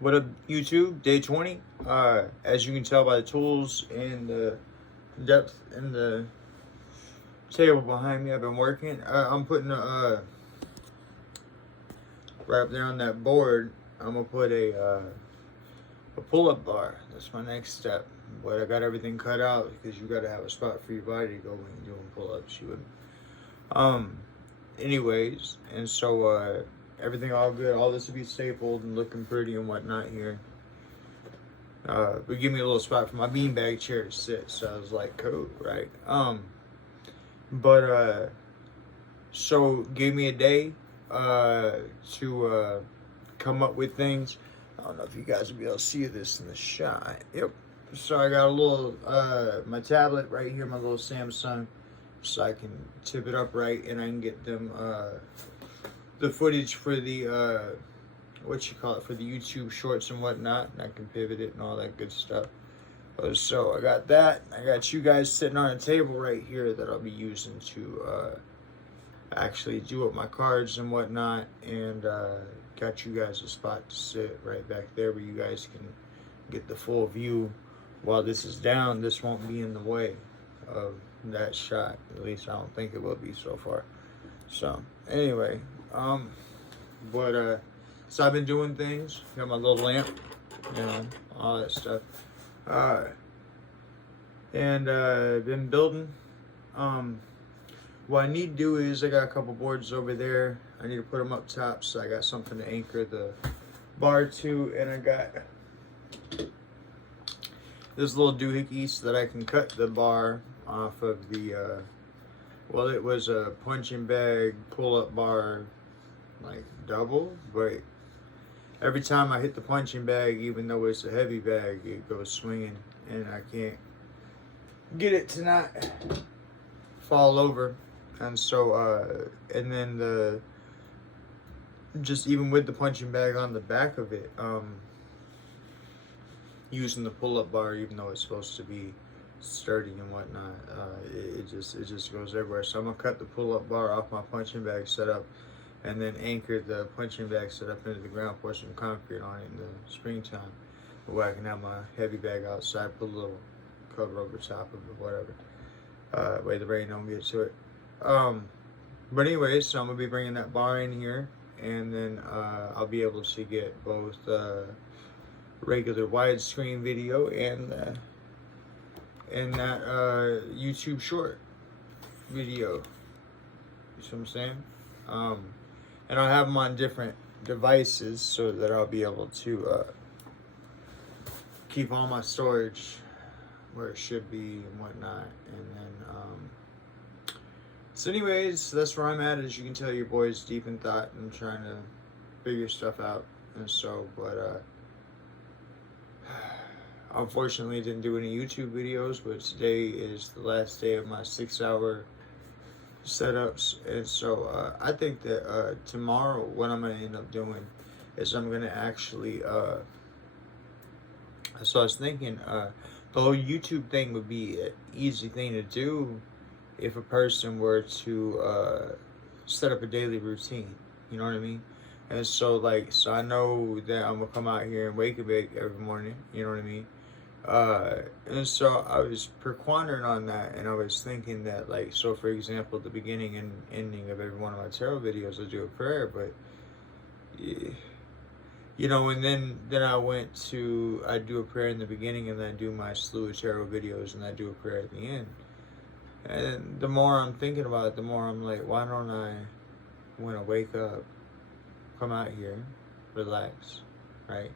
What up, YouTube? Day 20. As you can tell by the tools and the depth in the table behind me, I've been working. I'm putting right up there on that board. I'm gonna put a pull-up bar. That's my next step. But I got everything cut out because you gotta have a spot for your body to go when you're doing pull-ups. You would. Anyways, and so everything all good. All this will be stapled and looking pretty and whatnot here. But give me a little spot for my beanbag chair to sit. So I was like, cool, right? So gave me a day to come up with things. I don't know if you guys will be able to see this in the shot. Yep. So I got a little my tablet right here, my little Samsung, so I can tip it up right and I can get them the footage for the what you call it, for the YouTube shorts and whatnot, and I can pivot it and all that good stuff. So I got that. I got you guys sitting on a table right here that I'll be using to actually do up my cards and whatnot, and got you guys a spot to sit right back there where you guys can get the full view. While this is down, this won't be in the way of that shot. At least I don't think it will be so far. So anyway, so I've been doing things. Got my little lamp, you know, all that stuff. And been building. What I need to do is I got a couple boards over there. I need to put them up top, so I got something to anchor the bar to, and I got this little doohickey so that I can cut the bar off of the well, it was a punching bag pull-up bar, like double, but every time I hit the punching bag, even though it's a heavy bag, it goes swinging, and I can't get it to not fall over. And so, and then just even with the punching bag on the back of it, using the pull-up bar, even though it's supposed to be sturdy and whatnot, it just goes everywhere. So I'm gonna cut the pull-up bar off my punching bag setup, and then anchor the punching bag setup into the ground, pour some concrete on it in the springtime, where I can have my heavy bag outside, put a little cover over top of it, whatever. Way the rain don't get to it. But anyways, so I'm gonna be bringing that bar in here, and then I'll be able to get both regular widescreen video and that YouTube short video. You see what I'm saying? And I'll have them on different devices so that I'll be able to keep all my storage where it should be and whatnot. And then so anyways, that's where I'm at. As you can tell, your boy's deep in thought and trying to figure stuff out. And so, but unfortunately didn't do any YouTube videos, but today is the last day of my 6-hour setups. And so I think that tomorrow what I'm going to end up doing is I'm going to actually so I was thinking the whole YouTube thing would be an easy thing to do if a person were to set up a daily routine. You know what I mean? And so so I know that I'm gonna come out here and wake and bake every morning. You know what I mean? And so I was pondering on that, and I was thinking that, so for example, the beginning and ending of every one of my tarot videos, I do a prayer, but you know, and then I do a prayer in the beginning, and then I do my slew of tarot videos, and I do a prayer at the end. And the more I'm thinking about it, the more I'm like, why don't I, when I wake up, come out here, relax, right?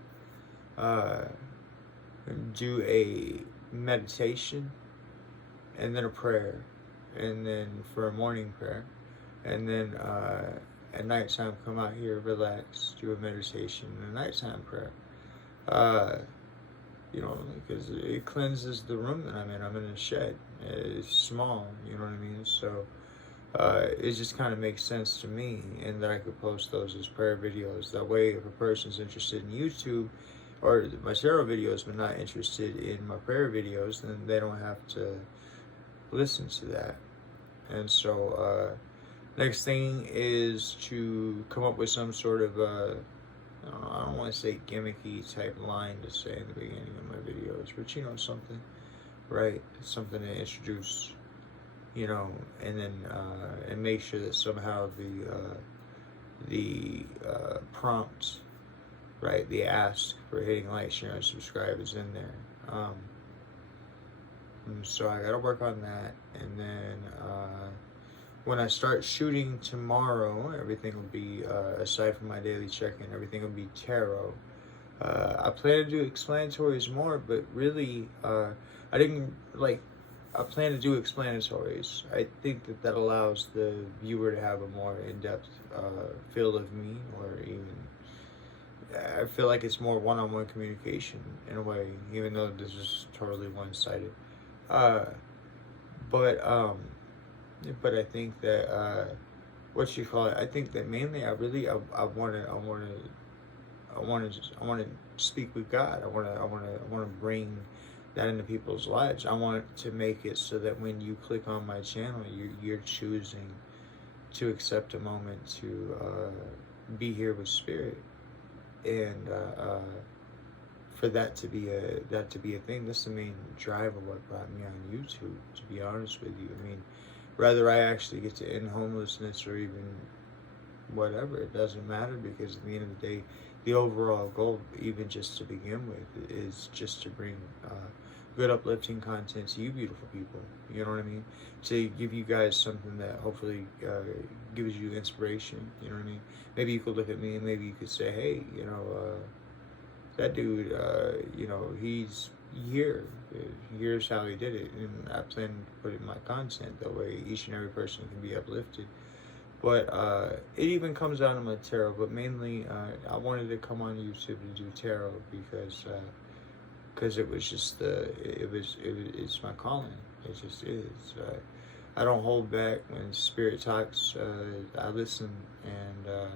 Do a meditation, and then a prayer, and then for a morning prayer, and then at nighttime come out here, relax, do a meditation, and a nighttime prayer. You know, because it cleanses the room that I'm in. I'm in a shed. It's small, you know what I mean? So it just kind of makes sense to me, and that I could post those as prayer videos. That way, if a person's interested in YouTube or my tarot videos but not interested in my prayer videos, then they don't have to listen to that. And so next thing is to come up with some sort of I don't want to say gimmicky type line to say in the beginning of my videos, but you know, something, right? Something to introduce, you know, and then and make sure that somehow the prompt, right, the ask for hitting like, share, and subscribe is in there. And so I gotta work on that, and then when I start shooting tomorrow, everything will be aside from my daily check-in, everything will be tarot. I plan to do explanatories more, but really, I didn't like. I plan to do explanatories. I think that that allows the viewer to have a more in-depth feel of me, or even I feel like it's more one-on-one communication in a way, even though this is totally one-sided. Uh, but um, but I think that what you call it. I think that mainly, I want to speak with God. I want to bring that into people's lives. I want to make it so that when you click on my channel, you're choosing to accept a moment to be here with Spirit, and for that to be a thing. That's the main drive of what brought me on YouTube. To be honest with you, I mean, whether I actually get to end homelessness or even whatever, it doesn't matter, because at the end of the day, the overall goal, even just to begin with, is just to bring good uplifting content to you beautiful people. You know what I mean? To give you guys something that hopefully gives you inspiration. You know what I mean? Maybe you could look at me and maybe you could say, hey, you know, that dude, you know, he's here. Here's how he did it. And I plan to put it in my content. That way each and every person can be uplifted. But it even comes down to my tarot. But mainly, I wanted to come on YouTube to do tarot because it was just it's my calling. It just is. I don't hold back when Spirit talks. I listen, and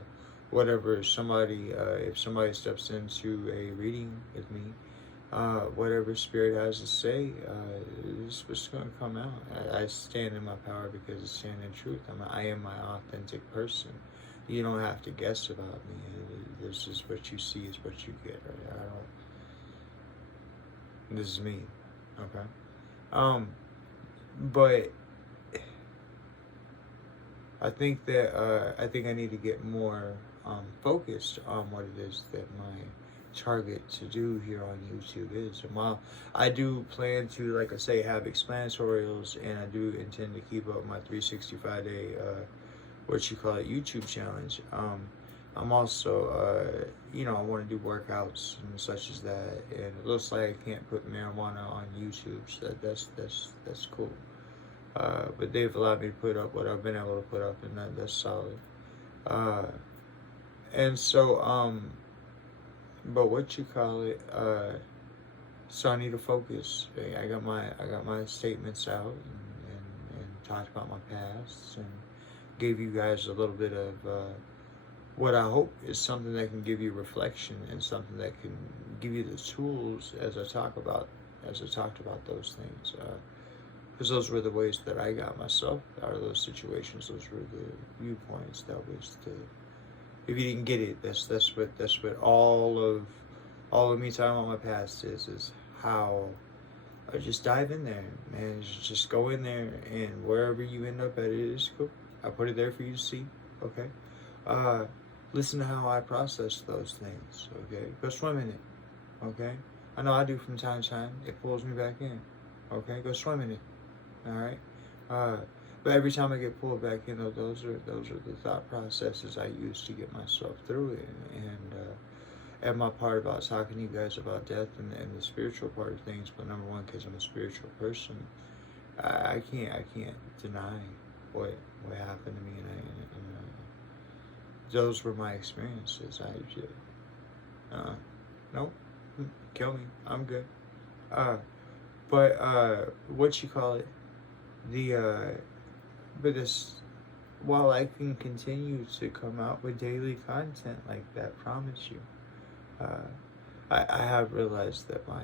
whatever somebody, if somebody steps into a reading with me, whatever Spirit has to say, is what's going to come out. I stand in my power because I stand in truth. I am my authentic person. You don't have to guess about me. This is what you see is what you get. Right? This is me. Okay. But I think that I need to get more focused on what it is that my target to do here on YouTube is. And while I do plan to, like I say, have explanatorials, and I do intend to keep up my 365-day YouTube challenge, I'm also you know, I want to do workouts and such as that, and it looks like I can't put marijuana on YouTube, so that's cool. But they've allowed me to put up what I've been able to put up, and that's solid. And so but what you call it, so I need to focus. I got my statements out, and talked about my past, and gave you guys a little bit of what I hope is something that can give you reflection, and something that can give you the tools as I talked about those things. Because those were the ways that I got myself out of those situations. Those were the viewpoints. That was the. If you didn't get it, that's what all of me talking about my past is how I just dive in there, man. Just go in there, and wherever you end up at, it is cool. I put it there for you to see. Okay. Listen to how I process those things. Okay. Go swim in it. Okay. I know I do from time to time. It pulls me back in. Okay. Go swim in it. All right. But every time I get pulled back in, those are the thought processes I use to get myself through it. And my part about talking to you guys about death and the spiritual part of things. But number one, because I'm a spiritual person, I can't deny what happened to me, and those were my experiences. Nope, kill me. I'm good. But what you call it? But this, while I can continue to come out with daily content like that, promise you, I have realized that my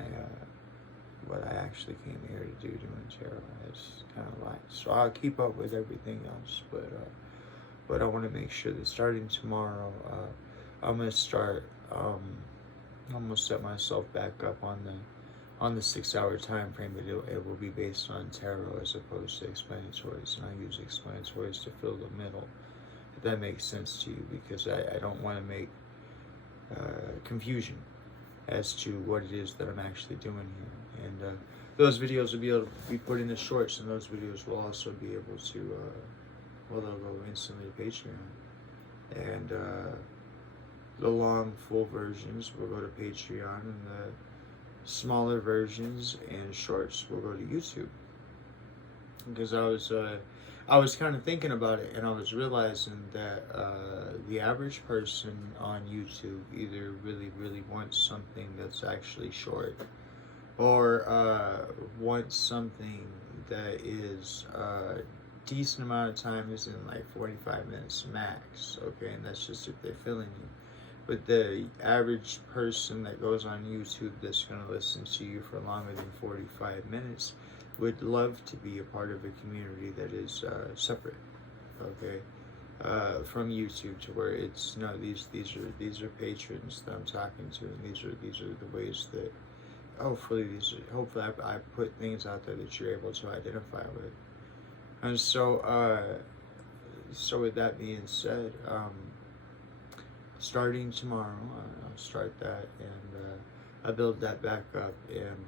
what I actually came here to do doing tarot is kind of light. So I'll keep up with everything else, but I want to make sure that starting tomorrow, I'm gonna start almost set myself back up on the 6-hour time frame, but it will be based on tarot as opposed to explanatories, and I use explanatories to fill the middle, if that makes sense to you, because I don't want to make confusion as to what it is that I'm actually doing here. And those videos will be able to be put in the shorts, and those videos will also be able to, they'll go instantly to Patreon. And the long, full versions will go to Patreon, and the smaller versions and shorts will go to YouTube. Because I was kind of thinking about it, and I was realizing that the average person on YouTube either really wants something that's actually short, or wants something that is a decent amount of time, is in like 45 minutes max, okay, and that's just if they're feeling you. But the average person that goes on YouTube that's going to listen to you for longer than 45 minutes would love to be a part of a community that is separate, okay, from YouTube, to where it's, no, these are patrons that I'm talking to, and these are the ways that hopefully I put things out there that you're able to identify with. And so with that being said, starting tomorrow, I'll start that, and I build that back up, and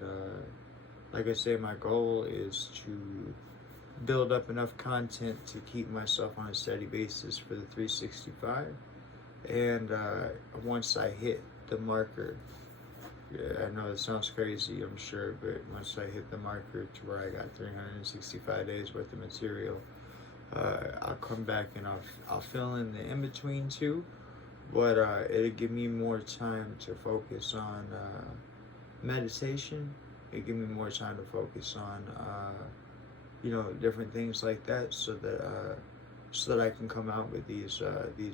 like I say, my goal is to build up enough content to keep myself on a steady basis for the 365, and once I hit the marker, I know it sounds crazy, I'm sure, but once I hit the marker to where I got 365 days worth of material, I'll come back and I'll fill in the in-between too, but it'll give me more time to focus on meditation. It'll give me more time to focus on different things like that, so that I can come out with these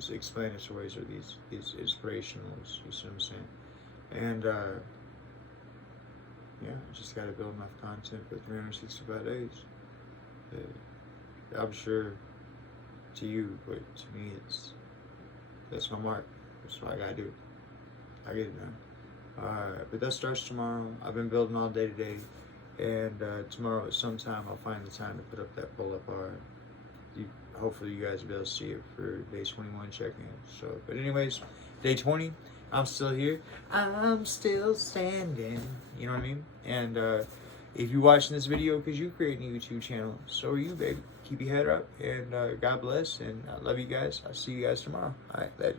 explanatories, or these inspirationals, you see what I'm saying? And I just got to build enough content for 365 days. I'm sure to you, but to me, that's my mark. That's what I gotta do. I get it done. But that starts tomorrow. I've been building all day today, and tomorrow at some time I'll find the time to put up that pull-up bar. Hopefully you guys will be able to see it for day 21 check-in. So, but anyways, day 20, I'm still here. I'm still standing. You know what I mean? And if you're watching this video because you create a YouTube channel, so are you, baby. Keep your head up, and God bless, and I love you guys. I'll see you guys tomorrow. All right, later.